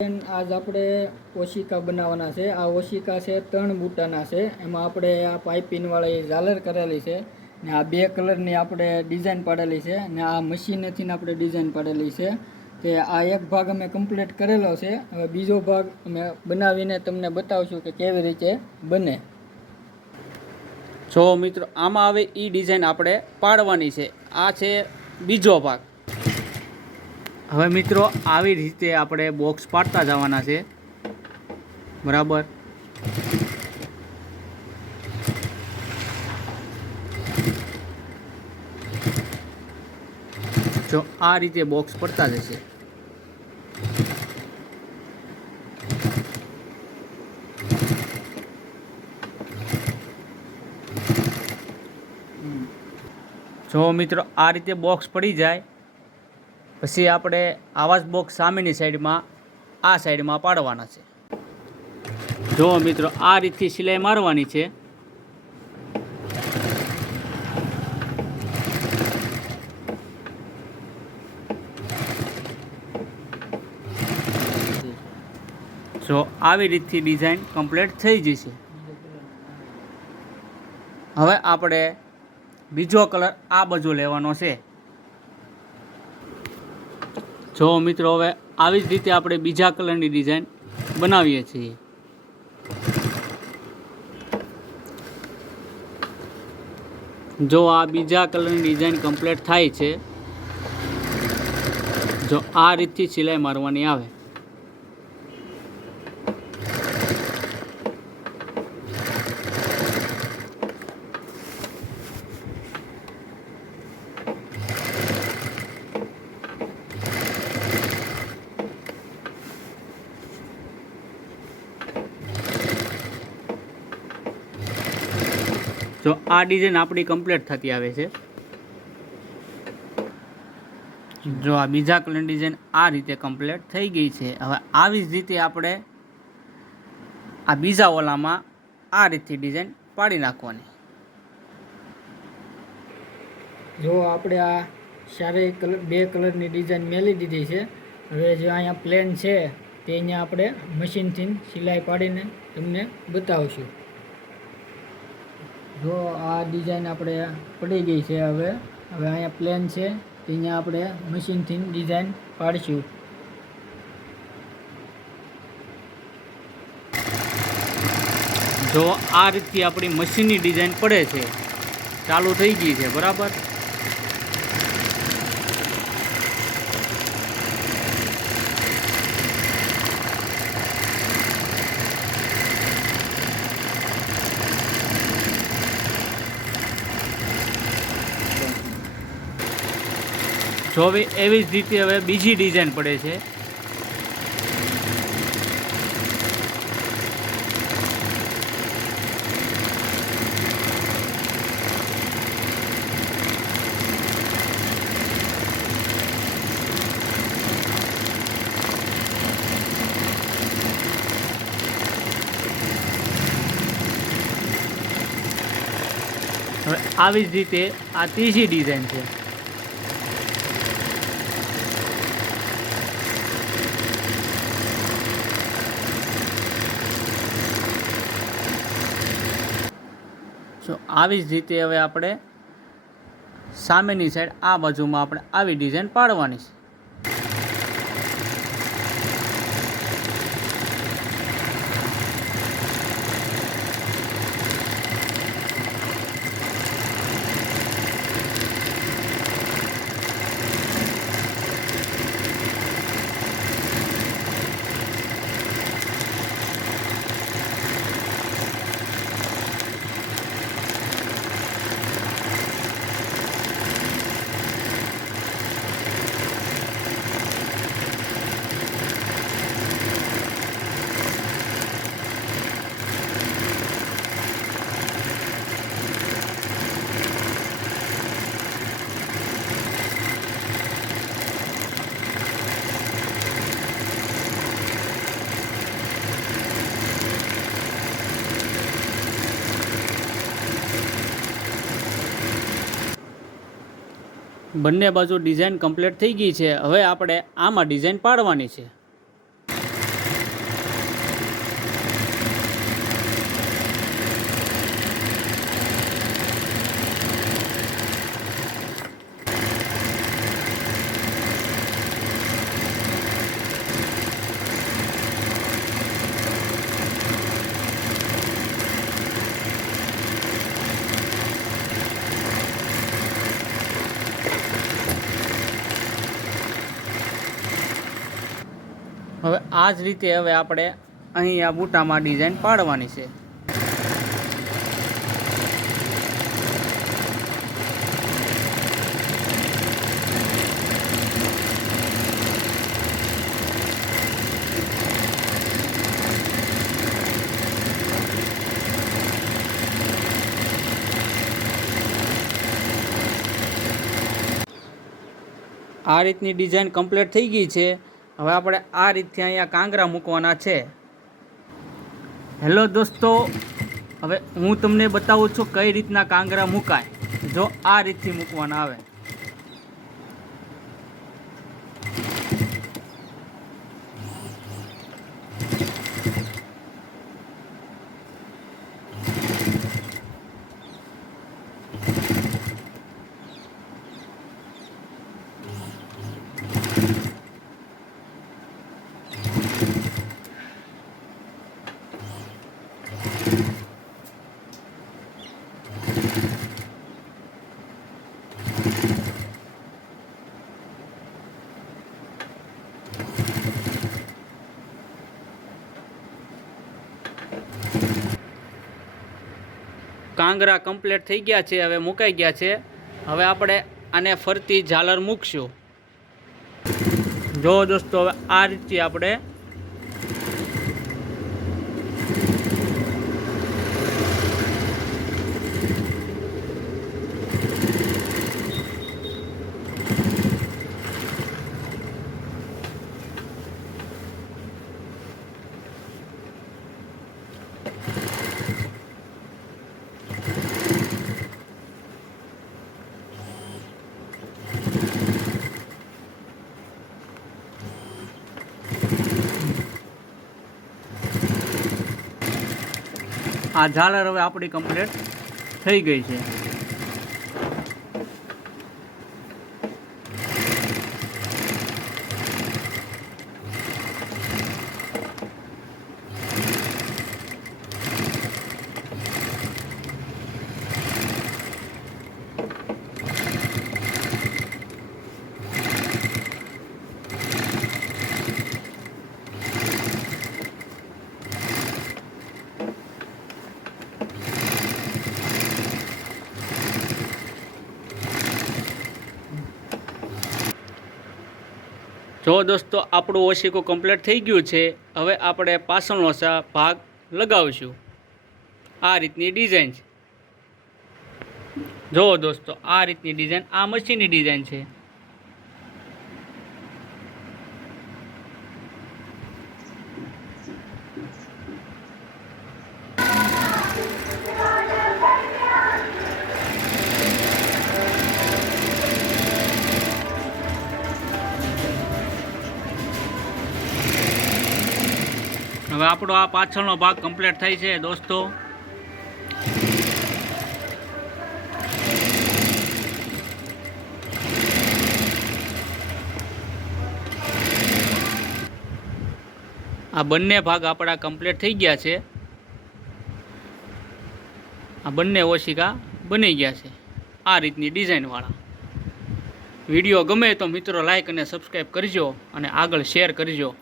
આજ આપણે ઓશિકા બનાવવાના છે. આ ઓશિકા છે ત્રણ બૂટાના છે. એમાં આપણે આ પાઇપિંગવાળી ઝાલર કરેલી છે ને આ બે કલરની આપણે ડિઝાઇન પાડેલી છે ને આ મશીનેથીને આપણે ડિઝાઇન પાડેલી છે. તે આ એક ભાગ અમે કમ્પ્લીટ કરેલો છે. હવે બીજો ભાગ અમે બનાવીને તમને બતાવશું કે કેવી રીતે બને. જો મિત્રો, આમાં હવે એ ડિઝાઇન આપણે પાડવાની છે. આ છે બીજો ભાગ. હવે મિત્રો, આવી રીતે આપણે બોક્સ પાડતા જવાના છે. બરાબર? જો, આ રીતે બોક્સ પડતા જશે. જો મિત્રો, આ રીતે બોક્સ પડી જાય પછી આપણે આવા જ બોક્સ સામેની સાઈડમાં, આ સાઈડમાં પાડવાના છે. જો મિત્રો, આ રીતથી સિલાઈ મારવાની છે. જો આવી રીતથી ડિઝાઇન કમ્પ્લીટ થઈ જશે. હવે આપણે બીજો કલર આ બાજુ લેવાનો છે. જો મિત્રો, હવે આવી જ રીતે આપણે બીજા કલરની ડિઝાઇન બનાવીએ છીએ. જો આ બીજા કલરની ડિઝાઇન કમ્પ્લીટ થાય છે, જો આ રીતથી સિલાઈ મારવાની આવે. જો આ ડિઝાઇન આપણી કમ્પ્લીટ થતી આવે છે. જો આ બીજા કલર ડિઝાઇન આ રીતે કમ્પ્લીટ થઈ ગઈ છે. હવે આવી જ રીતે આપણે આ બીજા ઓલામાં આ રીતથી ડિઝાઇન પાડી નાખવાની. જો આપણે આ સારી કલર બે કલરની ડિઝાઇન મેલી દીધી છે. હવે જે અહીંયા પ્લેન છે, તે અહીંયા આપણે મશીનથી સિલાઈ પાડીને તમને બતાવશું. જો આ ડિઝાઇન આપણે પડી ગઈ છે હવે હવે અહીંયા પ્લેન છે અહીંયા આપણે મશીનથી ડિઝાઇન પાડીશું. જો આ રીતથી આપણી મશીનની ડિઝાઇન પડે છે, ચાલુ થઈ ગઈ છે, બરાબર? જો એવી જ રીતે હવે બીજી ડિઝાઇન પડે છે. હવે આવી જ રીતે આ ત્રીજી ડિઝાઇન છે. જો આવી જ રીતે હવે આપણે સામેની સાઈડ આ બાજુમાં આપણે આવી ડિઝાઇન પાડવાની છે. બંને બાજુ ડિઝાઇન કમ્પ્લીટ થઈ ગઈ છે. હવે આપણે આમાં ડિઝાઇન પાડવાની છે. આ જ રીતે હવે આપણે અહીં આ બૂટામાં ડિઝાઇન પાડવાની છે. આ રીતની ડિઝાઇન કમ્પ્લીટ થઈ ગઈ છે. હવે આપણે આ રીતથી અહીંયા કાંગરા મૂકવાના છે. હેલો દોસ્તો. હવે હું તમને બતાવું છું કઈ રીતના કાંગરા મુકાય. જો આ રીતથી મૂકવાના આવે. કાંગરા કમ્પ્લીટ થઈ ગયા છે, હવે મુકાઈ ગયા છે. હવે આપણે આને ફરતી ઝાલર મૂકશું. જો દોસ્તો, હવે આ રીતે આપણે આ ઝાલર હવે આપણી કમ્પ્લીટ થઈ ગઈ છે. જો દોસ્તો, આપણું ઓશિકું કમ્પ્લીટ થઈ ગયું છે, હવે આપણે પાસણ ઓછા ભાગ લગાવીશું. આ રીતની ડિઝાઇન છે. જો દોસ્તો, આ રીતની ડિઝાઇન આ મશીનની ડિઝાઇન છે. હવે આપણો આ પાછળનો ભાગ કમ્પ્લીટ થાય છે, દોસ્તો. આ બંને ભાગ આપણા કમ્પ્લીટ થઈ ગયા છે. આ બંને ઓશિકા બની ગયા છે, આ રીતની ડિઝાઇનવાળા વીડિયો ગમે તો મિત્રો લાઈક અને સબસ્ક્રાઈબ કરજો અને આગળ શેર કરજો.